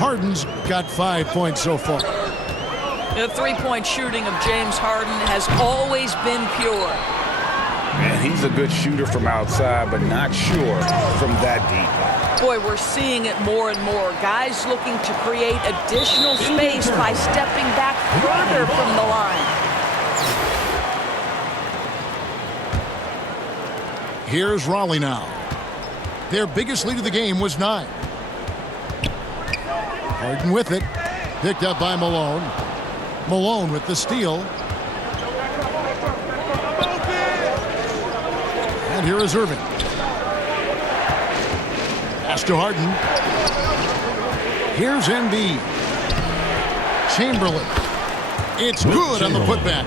Harden's got 5 points so far. The three-point shooting of James Harden has always been pure. And he's a good shooter from outside, but not sure from that deep. Boy, we're seeing it more and more. Guys looking to create additional space by stepping back further from the line. Here's Raleigh now. Their biggest lead of the game was 9. Harden with it. Picked up by Malone. Malone with the steal. And here is Irving. Pass to Harden. Here's Embiid. Chamberlain. It's good on the putback.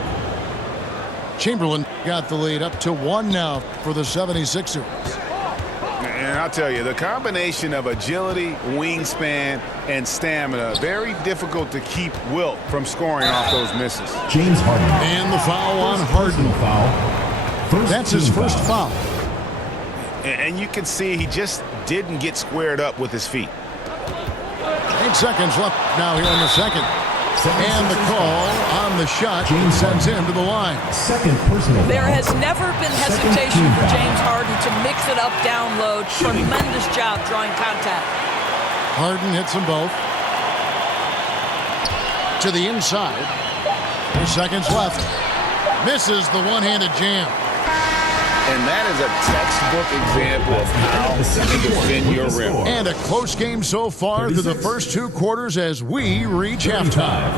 Chamberlain got the lead up to 1 now for the 76ers. And I'll tell you, the combination of agility, wingspan, and stamina, very difficult to keep Wilt from scoring off those misses. James Harden. And the foul on Harden. That's his first foul. And you can see he just didn't get squared up with his feet. 8 seconds left now here in the second. And the call on the shot sends him to the line. Second personal. There has never been hesitation for James Harden to mix it up down low. Tremendous job drawing contact. Harden hits them both. To the inside. 4 seconds left. Misses the one-handed jam. And that is a textbook example of how to defend your rim. And a close game so far through the first 2 quarters as we reach halftime.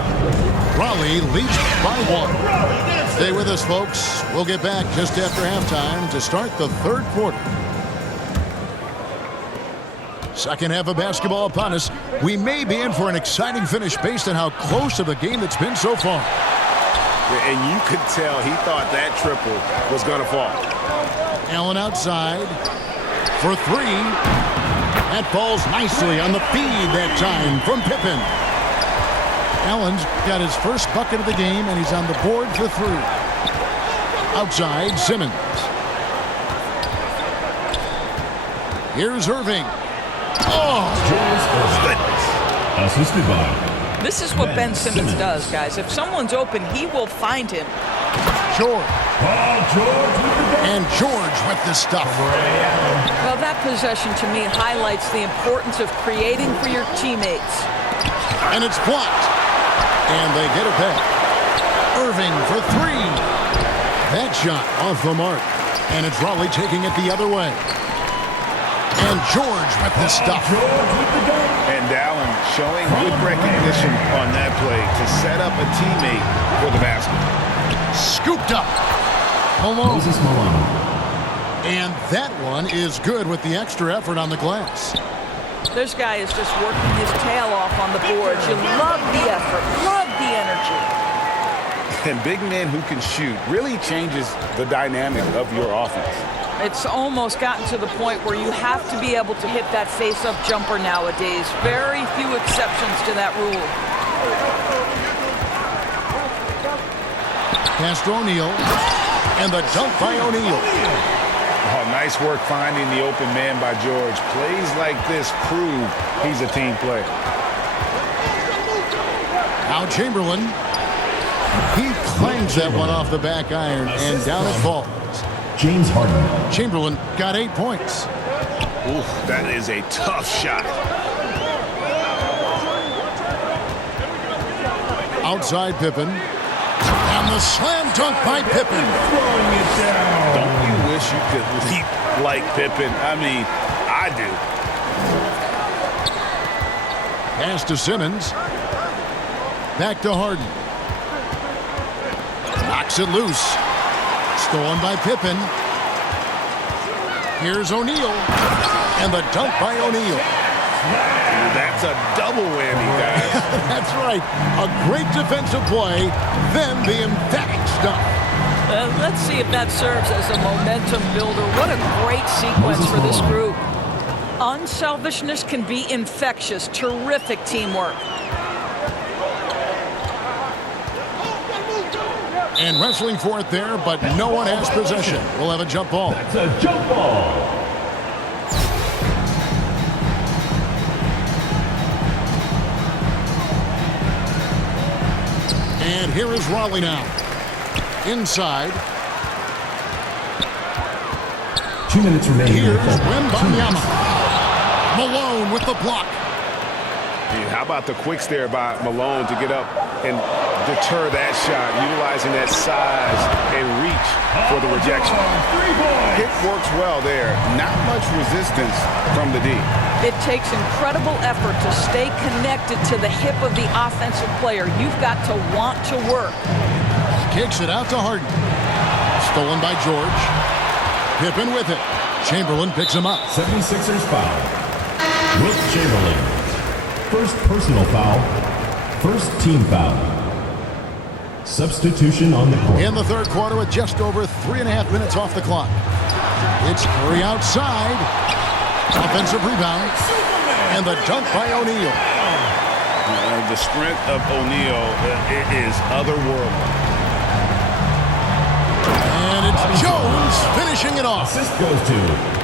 Raleigh leads by 1. Stay with us, folks. We'll get back just after halftime to start the 3rd quarter. Second half of basketball upon us. We may be in for an exciting finish based on how close of a game it's been so far. And you could tell he thought that triple was going to fall. Allen outside for 3. That falls nicely on the feed that time from Pippen. Allen's got his first bucket of the game, and he's on the board for 3. Outside, Simmons. Here's Irving. Oh, goodness. Assisted by. This is what Ben Simmons does, guys. If someone's open, he will find him. George. And George with the stuff. Well, that possession to me highlights the importance of creating for your teammates. And it's blocked. And they get it back. Irving for 3. That shot off the mark. And it's Raleigh taking it the other way. And George with the stuff. And Allen showing good recognition on that play to set up a teammate for the basket. Scooped up. Malone. Moses Malone. And that one is good with the extra effort on the glass. This guy is just working his tail off on the boards. You love the effort, love the energy. And big men who can shoot really changes the dynamic of your offense. It's almost gotten to the point where you have to be able to hit that face-up jumper nowadays. Very few exceptions to that rule. Pass to O'Neal. And the dunk by O'Neal. Oh, nice work finding the open man by George. Plays like this prove he's a team player. Now Chamberlain. He clangs that one off the back iron, and down it falls. James Harden. Chamberlain got 8 points. Ooh, that is a tough shot. Outside Pippen. And the slam dunk by Pippen. Don't you wish you could leap like Pippen? I mean, I do. Pass to Simmons. Back to Harden. Knocks it loose. Stolen by Pippen. Here's O'Neal. And the dunk by O'Neal. That's a double whammy, guys. That's right. A great defensive play, then the emphatic stuff. Let's see if that serves as a momentum builder. What a great sequence for this group. Unselfishness can be infectious. Terrific teamwork. And wrestling for it there, but no one has possession. We'll have a jump ball. That's a jump ball. And here is Raleigh now. Inside. 2 minutes remaining. Here's Wembanyama. Malone with the block. Yeah, how about the quicks there by Malone to get up and deter that shot, utilizing that size and reach for the rejection. Pick works well there. Not much resistance from the D. It takes incredible effort to stay connected to the hip of the offensive player. You've got to want to work. Kicks it out to Harden. Stolen by George. Pippen with it. Chamberlain picks him up. 76ers foul. Wilt Chamberlain. First personal foul. First team foul. Substitution on the court. In the third quarter with just over 3.5 minutes off the clock. It's Curry outside. Offensive rebound. And the dunk by O'Neal. The strength of O'Neal is otherworldly. And it's Jones finishing it off. Assist goes to.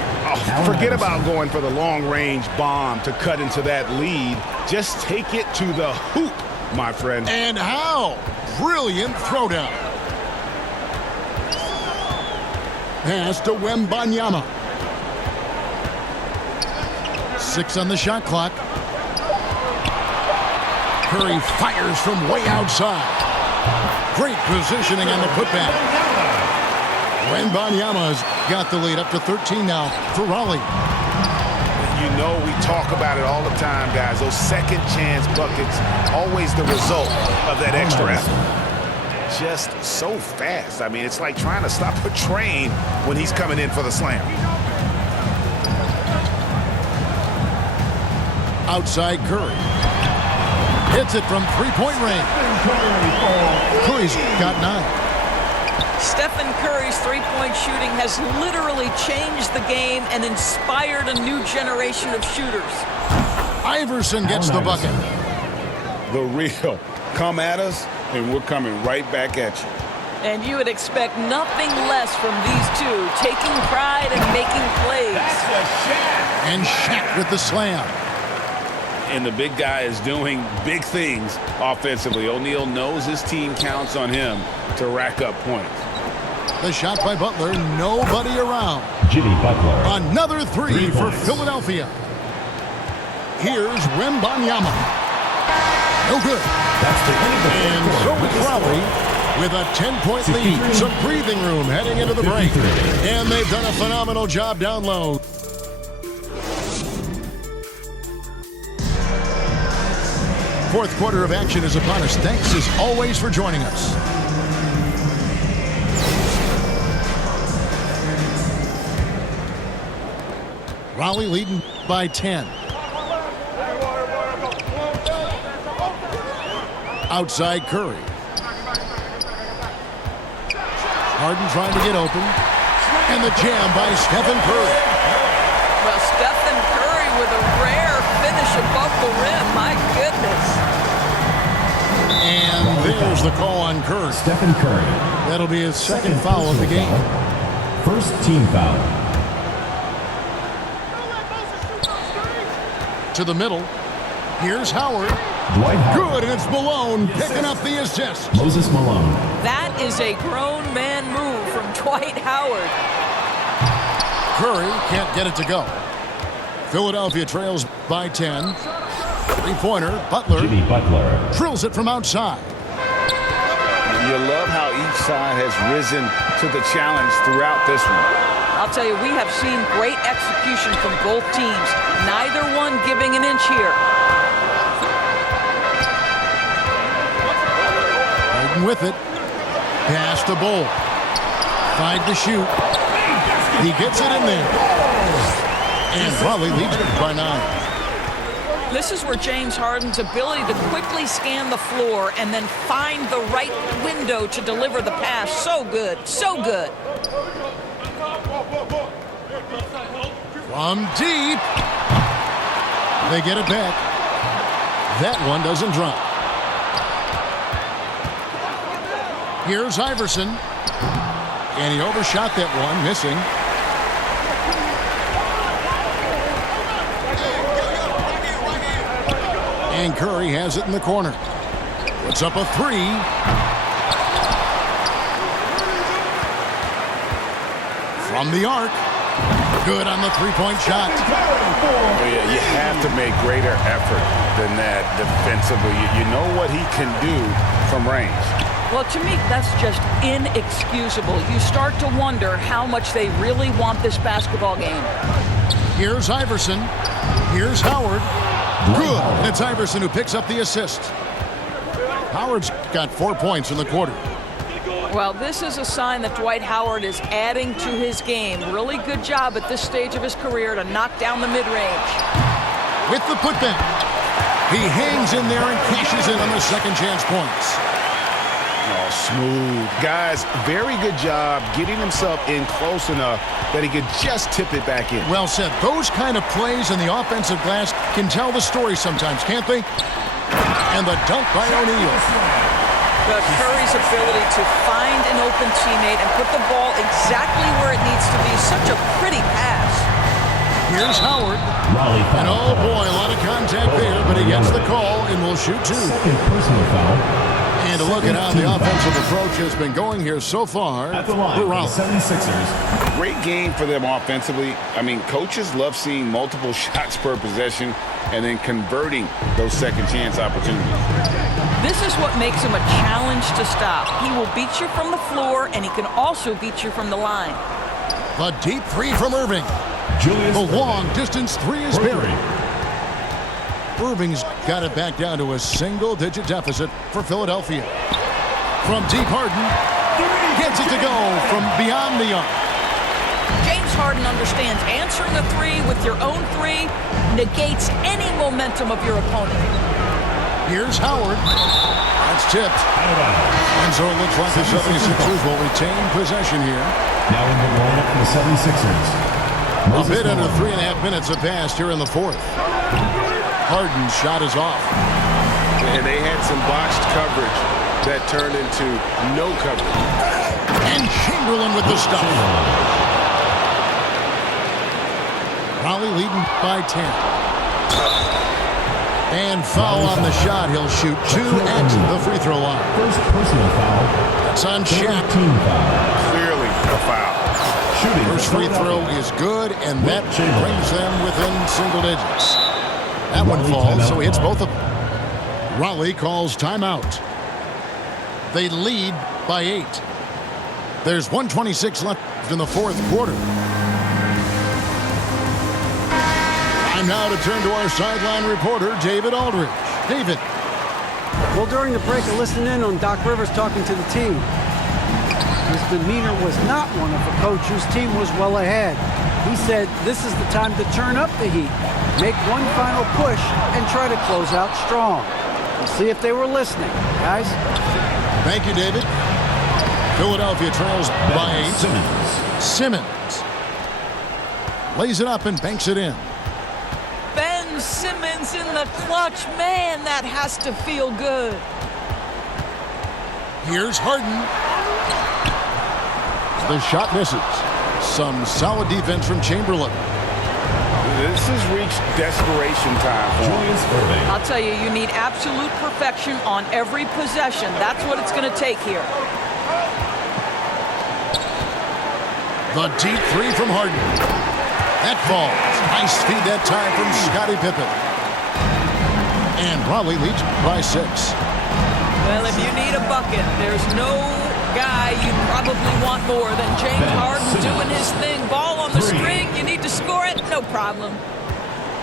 Forget about going for the long-range bomb to cut into that lead. Just take it to the hoop, my friend. And how? Brilliant throwdown. Pass to Wembanyama. 6 on the shot clock. Curry fires from way outside. Great positioning on the putback. Wembanyama's got the lead up to 13 now for Raleigh. You know we talk about it all the time, guys. Those second chance buckets, always the result of that extra effort. Just so fast. I mean, it's like trying to stop a train when he's coming in for the slam. Outside Curry. Hits it from three-point range. Curry's got 9. Stephen Curry's three-point shooting has literally changed the game and inspired a new generation of shooters. Iverson gets the bucket. The real. Come at us, and we're coming right back at you. And you would expect nothing less from these two, taking pride and making plays. And Shaq with the slam. And the big guy is doing big things offensively. O'Neal knows his team counts on him to rack up points. The shot by Butler, nobody around. Jimmy Butler. Another three for Philadelphia. Here's Wembanyama. No good. That's the end of the And fourth so quarter. is Raleigh with a 10-point lead. Some breathing room heading into the break. And they've done a phenomenal job down low. Fourth quarter of action is upon us. Thanks as always for joining us. Raleigh leading by 10. Outside Curry. Harden trying to get open. And the jam by Stephen Curry. Well, Stephen Curry with a rare finish above the rim. My goodness. And there's the call on Curry. Stephen Curry. That'll be his second foul of the game. Foul. First team foul. To the middle. Here's Howard. Dwight Howard. Good, and it's Malone picking up the assist. Moses Malone. That is a grown man move from Dwight Howard. Curry can't get it to go. Philadelphia trails by 10. Three-pointer, Butler. Jimmy Butler. Drills it from outside. You love how each side has risen to the challenge throughout this one. I'll tell you, we have seen great execution from both teams. Neither one giving an inch here. Harden with it. Pass to Bull. 5 to shoot. He gets it in there. And Raleigh leads it by 9. This is where James Harden's ability to quickly scan the floor and then find the right window to deliver the pass. So good, so good. From deep. They get it back. That one doesn't drop. Here's Iverson. And he overshot that one, missing. And Curry has it in the corner. Puts up a three. From the arc. Good on the three-point shot. Oh, yeah, you have to make greater effort than that defensively. You know what he can do from range. Well, to me, that's just inexcusable. You start to wonder how much they really want this basketball game. Here's Iverson. Here's Howard. Good. It's Iverson who picks up the assist. Howard's got 4 points in the quarter. Well, this is a sign that Dwight Howard is adding to his game. Really good job at this stage of his career to knock down the mid-range. With the putback, he hangs in there and cashes in on the second chance points. Oh, smooth. Guys, very good job getting himself in close enough that he could just tip it back in. Well said. Those kind of plays in the offensive glass can tell the story sometimes, can't they? And the dunk by O'Neal. Curry's ability to find an open teammate and put the ball exactly where it needs to be. Such a pretty pass. Here's Howard. And oh boy, a lot of contact there, but he gets the call and will shoot two. Second personal foul. And to look at how the offensive approach has been going here so far. At the line, for the Raleigh. 76ers. Great game for them offensively. I mean, coaches love seeing multiple shots per possession and then converting those second chance opportunities. This is what makes him a challenge to stop. He will beat you from the floor, and he can also beat you from the line. The deep three from Irving. Julius The long distance three is buried. Irving's got it back down to a single-digit deficit for Philadelphia. From deep, Harden gets it to go from beyond the arc. James Harden understands answering a three with your own three negates any momentum of your opponent. Here's Howard. That's tipped. And so it looks like the 76ers will retain possession here. Now in the lineup for the 76ers. A bit under 3.5 minutes have passed here in the fourth. Harden's shot is off. And they had some botched coverage that turned into no coverage. And Chamberlain with the stop. Raleigh leading by 10. And foul on the shot. He'll shoot two at the free throw line. First personal foul. That's on Shaq. Team foul. Clearly a foul. Shooting. First free throw is good, and that brings them within single digits. That one falls, so he hits both of them. Raleigh calls timeout. They lead by 8. There's 1:26 left in the fourth quarter. Time now to turn to our sideline reporter, David Aldridge. David. Well, during the break, I listened in on Doc Rivers talking to the team. His demeanor was not one of a coach whose team was well ahead. He said this is the time to turn up the heat, make one final push, and try to close out strong. We'll see if they were listening, guys. Thank you, David. Philadelphia trails by 8. Simmons lays it up and banks it in. Ben Simmons in the clutch. Man, that has to feel good. Here's Harden. The shot misses. Some solid defense from Chamberlain. This has reached desperation time for him. Julius Irving. I'll tell you, you need absolute perfection on every possession. That's what it's going to take here. The deep three from Harden. That falls. Nice feed that time from Scottie Pippen. And Raleigh leads by 6. Well, if you need a bucket, there's no guy you probably want more than James Harden doing his thing. Ball on the string, you need to score it, no problem.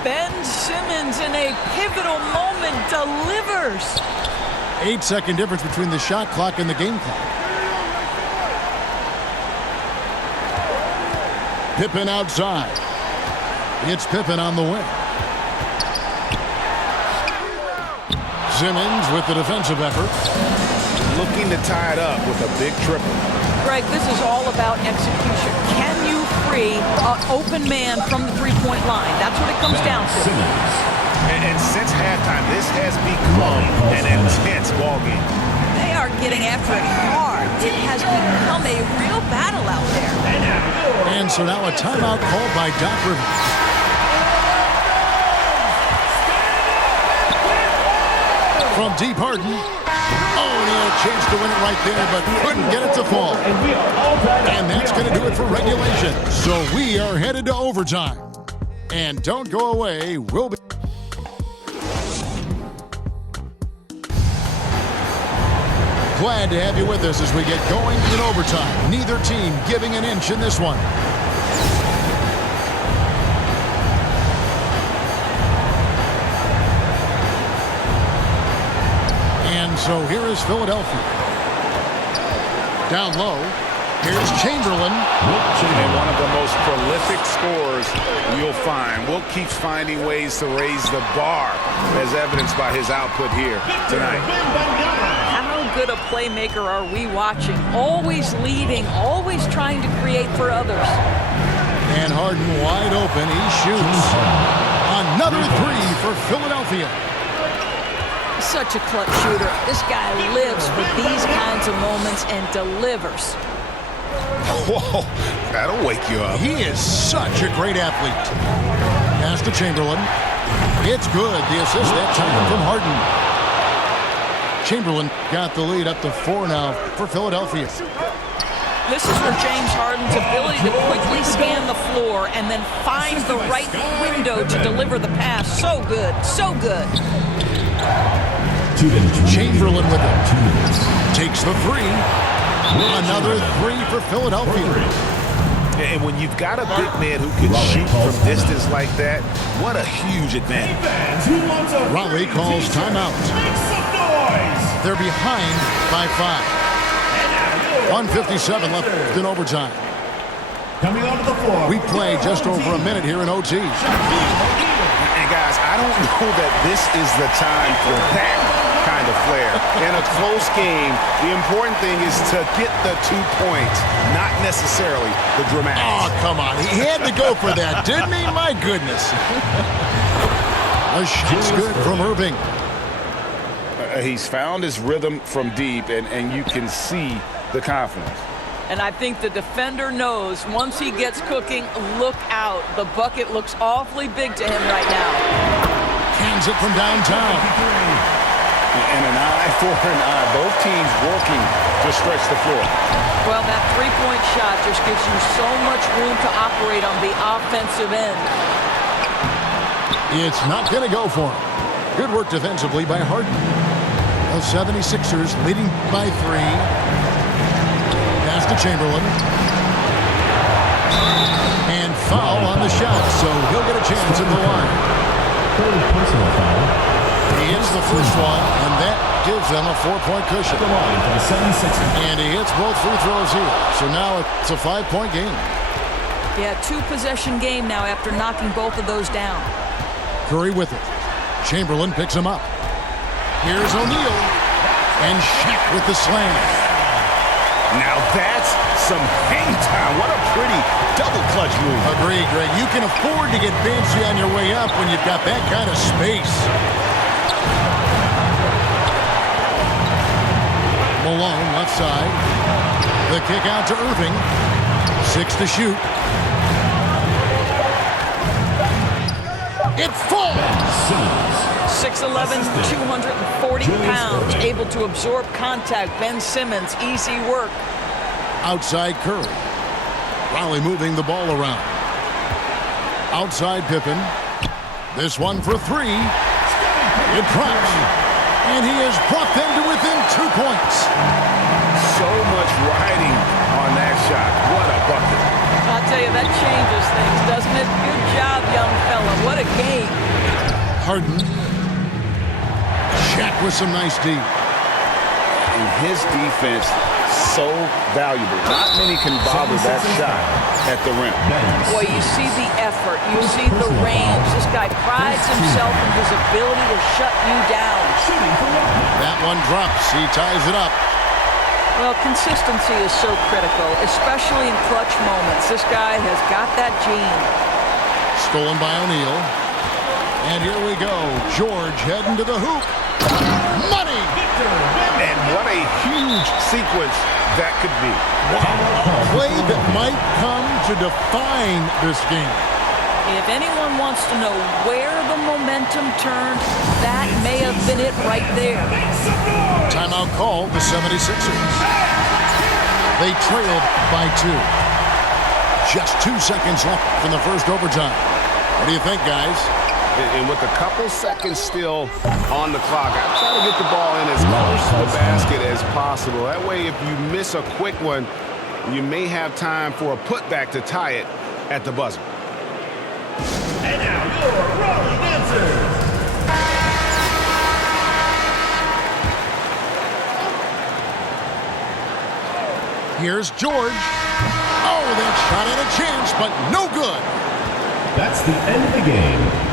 Ben Simmons in a pivotal moment delivers. 8-second difference between the shot clock and the game clock. Pippen outside. It's Pippen on the wing. Simmons with the defensive effort. Looking to tie it up with a big triple. Greg, this is all about execution. Can you free an open man from the three-point line? That's what it comes down to. And since halftime, this has become an intense ballgame. They are getting after it hard. It has become a real battle out there. And so now a timeout called by Doc Rivers. From deep, Harden. Oh, and he had a chance to win it right there, but couldn't get it to fall. And that's going to do it for regulation. So we are headed to overtime. And don't go away. We'll be... Glad to have you with us as we get going in overtime. Neither team giving an inch in this one. And so here is Philadelphia. Down low, here's Chamberlain. And one of the most prolific scorers you'll find. Wilt keeps finding ways to raise the bar, as evidenced by his output here tonight. How good a playmaker are we watching? Always leading, always trying to create for others. And Harden wide open. He shoots. Another three for Philadelphia. Such a clutch shooter. This guy lives for these kinds of moments and delivers. Whoa, that'll wake you up. He is such a great athlete. Pass to Chamberlain. It's good. The assist that time from Harden. Chamberlain got the lead up to 4 now for Philadelphia. This is where James Harden's ability to quickly scan the floor and then find the right window to deliver the pass. So good, so good. Chamberlain with it. Takes the three. Another three for Philadelphia. And when you've got a big man who can shoot from distance like that, what a huge advantage. Raleigh calls timeout. They're behind by 5. 1:57 left in overtime. Coming onto the floor. We play just over a minute here in OT. And guys, I don't know that this is the time for that kind of flair. In a close game, the important thing is to get the 2 points, not necessarily the dramatics. Oh, come on. He had to go for that, didn't he? My goodness. A shot's good from Irving. He's found his rhythm from deep, and you can see the confidence. And I think the defender knows once he gets cooking, look out. The bucket looks awfully big to him right now. Cans it from downtown. And an eye for an eye. Both teams working to stretch the floor. Well, that three-point shot just gives you so much room to operate on the offensive end. It's not going to go for him. Good work defensively by Harden. The 76ers leading by 3. Pass to Chamberlain. And foul on the shot, so he'll get a chance at the line. Personal foul. He hits the first one, and that gives them a 4-point cushion. The line for the 76ers. And he hits both free throws here. So now it's a 5-point game. Yeah, 2-possession game now after knocking both of those down. Curry with it. Chamberlain picks him up. Here's O'Neal. And Shaq with the slam. Now that's some hang time. What a pretty double clutch move. Agreed, Greg. You can afford to get fancy on your way up when you've got that kind of space. Malone left side. The kick out to Irving. 6 to shoot. It falls. 6'11", 240 pounds, able to absorb contact. Ben Simmons, easy work. Outside Curry. Raleigh moving the ball around. Outside Pippen. This one for 3. It drops. And he has brought them to within 2 points. So much riding on that shot. What a bucket. I'll tell you, that changes things, doesn't it? Good job, young fella. What a game. Harden. Shaq with some nice D. And his defense so valuable. Not many can bother that shot at the rim. Boy, you see the effort. You see the range. This guy prides himself in his ability to shut you down. That one drops. He ties it up. Well, consistency is so critical, especially in clutch moments. This guy has got that gene. Stolen by O'Neal. And here we go. George heading to the hoop. Money! And what a huge sequence that could be. Wow. A play that might come to define this game. If anyone wants to know where the momentum turned, that may have been it right there. Timeout called the 76ers. They trailed by 2. Just 2 seconds left in the first overtime. What do you think, guys? And with a couple seconds still on the clock, I try to get the ball in as close to the basket as possible. That way, if you miss a quick one, you may have time for a putback to tie it at the buzzer. And now your Rolling Answers. Here's George. Oh, that shot had a chance, but no good. That's the end of the game.